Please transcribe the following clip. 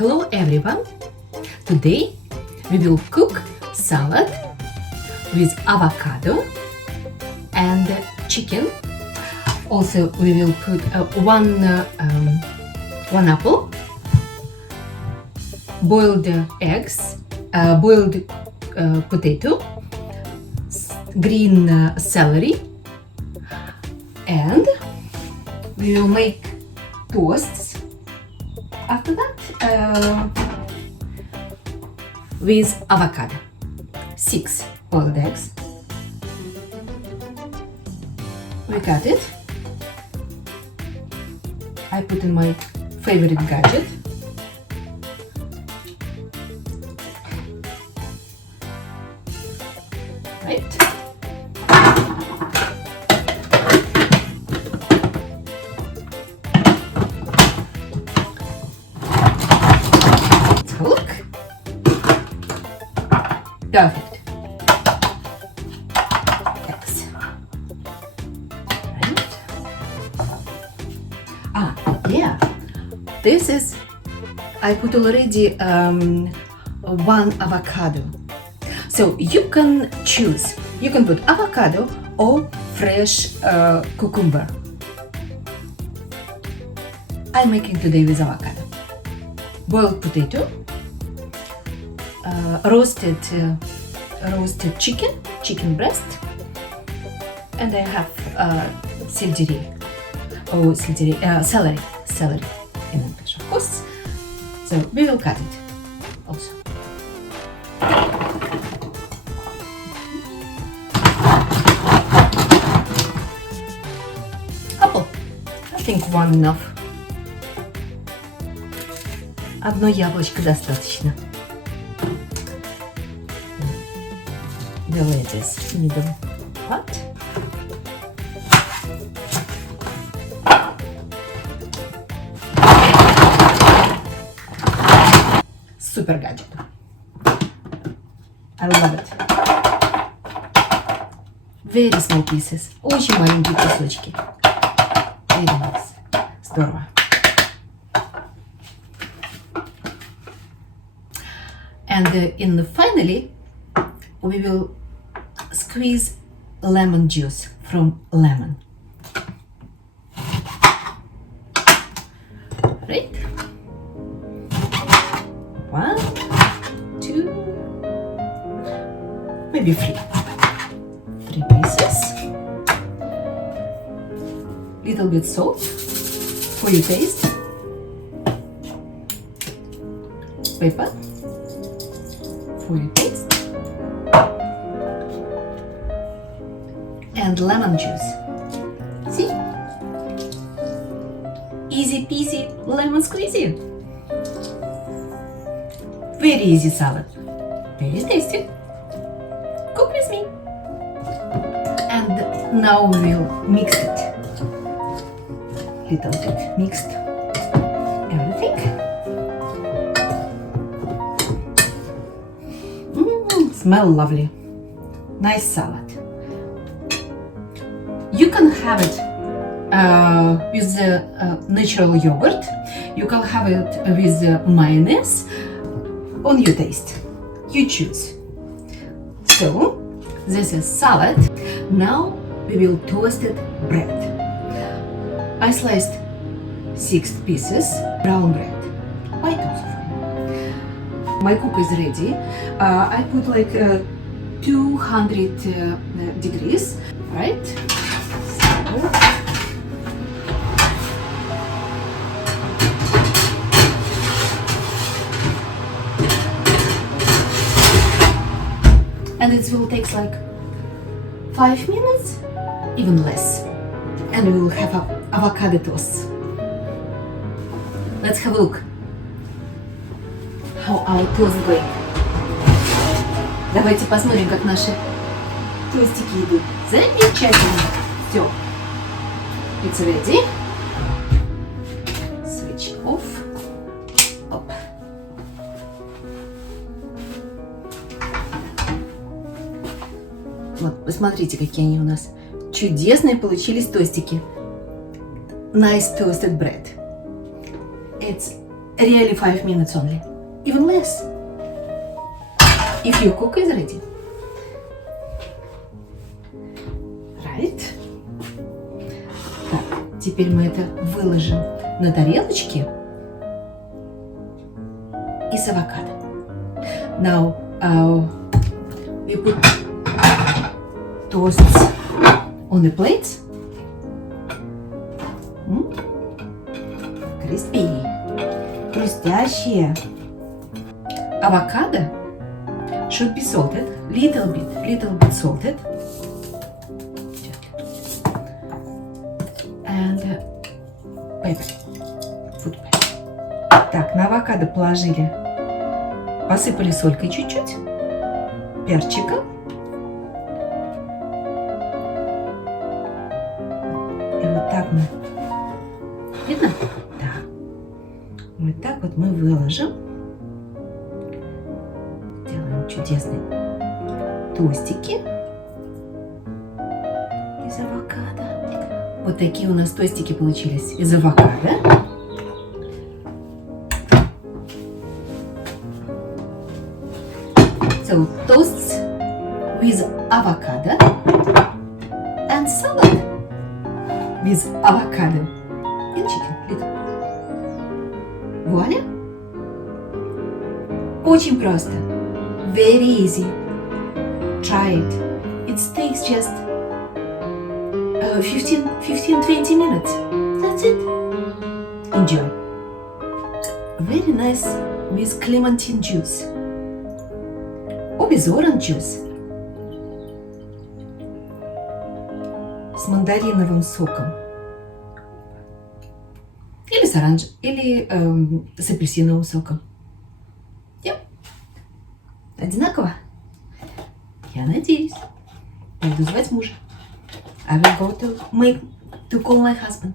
Hello everyone! Today we will cook salad with avocado and chicken. Also we will put one apple, boiled eggs, boiled potato, green celery, and we will make toasts after that with avocado. 6 boiled eggs. We cut it. I put in my favorite gadget. Right. Let's have a look. Perfect. Eggs. Right. Yeah. This is, I put already one avocado. So you can choose. You can put avocado or fresh cucumber. I'm making today with avocado. Boiled potato, roasted chicken breast, and I have celery in English, of course. So we will cut it also. Apple. I think one enough. Одно яблочко достаточно. The lettuce middle part. Super gadget. I love it. Very small pieces. Очень маленькие кусочки. Very nice. Здорово. And finally, we will squeeze lemon juice from lemon. Right? 1, 2, maybe 3 pieces. Little bit salt for your taste. Pepper for your taste. And lemon juice. See? Easy peasy lemon squeezy. Very easy salad. Very tasty. Cook with me. And now we will mix it. Little bit mixed everything. Smell lovely. Nice salad. You can have it with natural yogurt. You can have it with mayonnaise. On your taste. You choose. So, this is salad. Now we will toasted bread. I sliced 6 pieces brown bread. White also fine. My cook is ready. I put like 200 degrees, right? So, and it will take like 5 minutes, even less. And we will have avocado toast. Let's have a look how our toast going. Давайте посмотрим, как наши тостики идут. Замечательно. Все. It's ready. Switch off. Оп. Вот, посмотрите, какие они у нас чудесные получились тостики. Nice toasted bread. It's really 5 minutes only, even less, if your cook is ready. Right? Так, теперь мы это выложим на тарелочке из авокадо. Now we put toasts on the plates. Crispy. Хрустящие. Avocado should be salted, little bit salted. And pepper, food pepper. Так, на авокадо положили, посыпали солькой чуть-чуть, перчиком. И вот так мы, видно? Да. Вот так вот мы выложим. Делаем чудесные тостики из авокадо. Вот такие у нас тостики получились из авокадо. So, toasts with avocado and salad with avocado and chicken. Вуаля! Очень просто. Very easy. Try it. It takes just 15-20 minutes. That's it. Enjoy. Very nice with clementine juice. Or with orange juice. С мандариновым соком. Или с оранжевым, или с апельсиновым соком. Yep. Одинаково? Я надеюсь. Пойду звать мужа. I will go to call my husband.